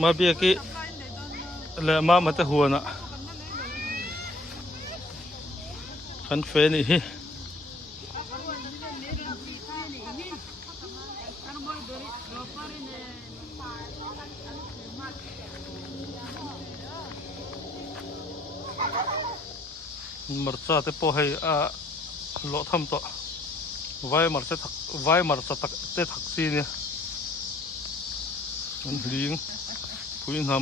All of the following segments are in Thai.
มาเบียกี้แล้วมาแต่หัวน่ะคันเฟนี่มรจ้าเตปให้โลทำต่อไว้มรจ้าไว้มรจ้าเตถักซีเนี่ยมันเลี้ยงปุยน้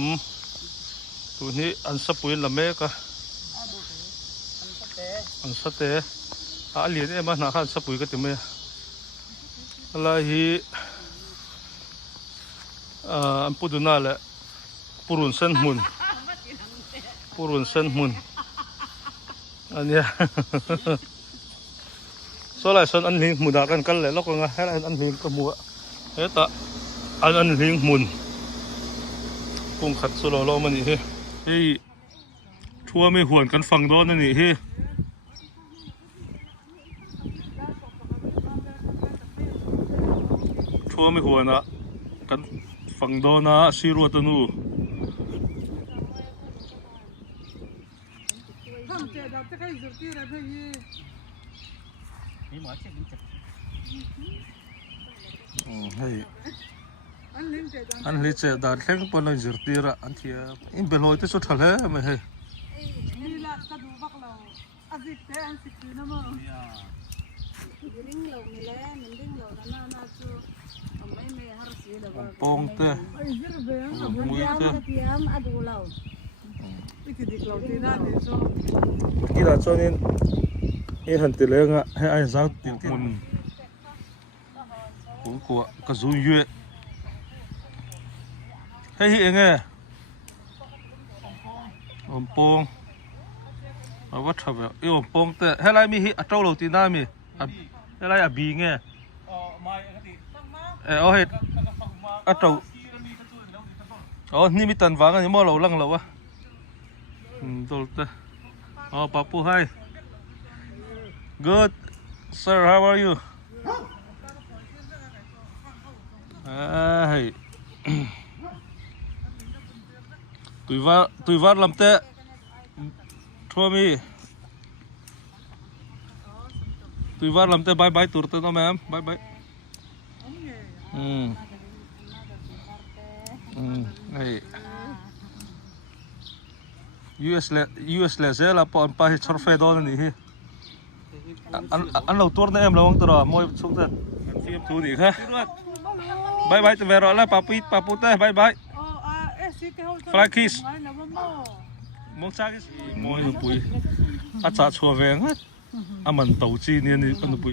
ำตัวนี้อันสปุยละเมกะอันสเตเลี้ยงเอ็มหน้าขันสปุยก็เต็มเลยอะไรฮีอันพูดน่าแหละปูรุนเส้นมุนปูรุนเส้นมุนอันเนี้ยส่วนไรส่วนอันลิงมุดกันเลยแล้วก็ไงให้อันลิงก็มัวเฮ้ยแต่อันลิงมุนปุ่งขัดสุดเรามันนี่เฮ้ยชัวไม่หวนกันฟังโดนนั่นนี่เฮ้ยชัวไม่หวนอ่ะกันฟังโดนนะซีรัวตันูเฮ้ยอันนี้เจดาร์เล่งปนเลยจุดที่ระอันที่อินเบลอยที่สุดทะเลไม่เฮ้ยปองเตะมุ้ยเตะกี่ละช่วงนี้หันติเลงอ่ะให้ไอ้สาวติดมุนผมกลัวกระสุนเยอะให้เองไงผมปองเอาวัดทำแบบผมปองเตะให้ไรมีเจ้าเหล่าตีน่ามีให้ไรบีไงเอาเห็ดเจ้านี่มีตันฟังอันนี้มั่วเหล่าลังเหล่าวะตัวเตะปาปูให้ Good sir how are you tùy vắt làm tệ thua mi tùy vắt làm tệ bye bye tour tới nó em bye bye này US lệ là bọn bay chọn phê đó này ăn lâu tour này em lâu không từ môi xuống dần phim thú gì khác bye bye về rồi là papu tê bye bye fly kiss mong cha cái gì môi nó bụi chua vàng hết mình tàu chi nên nó bụi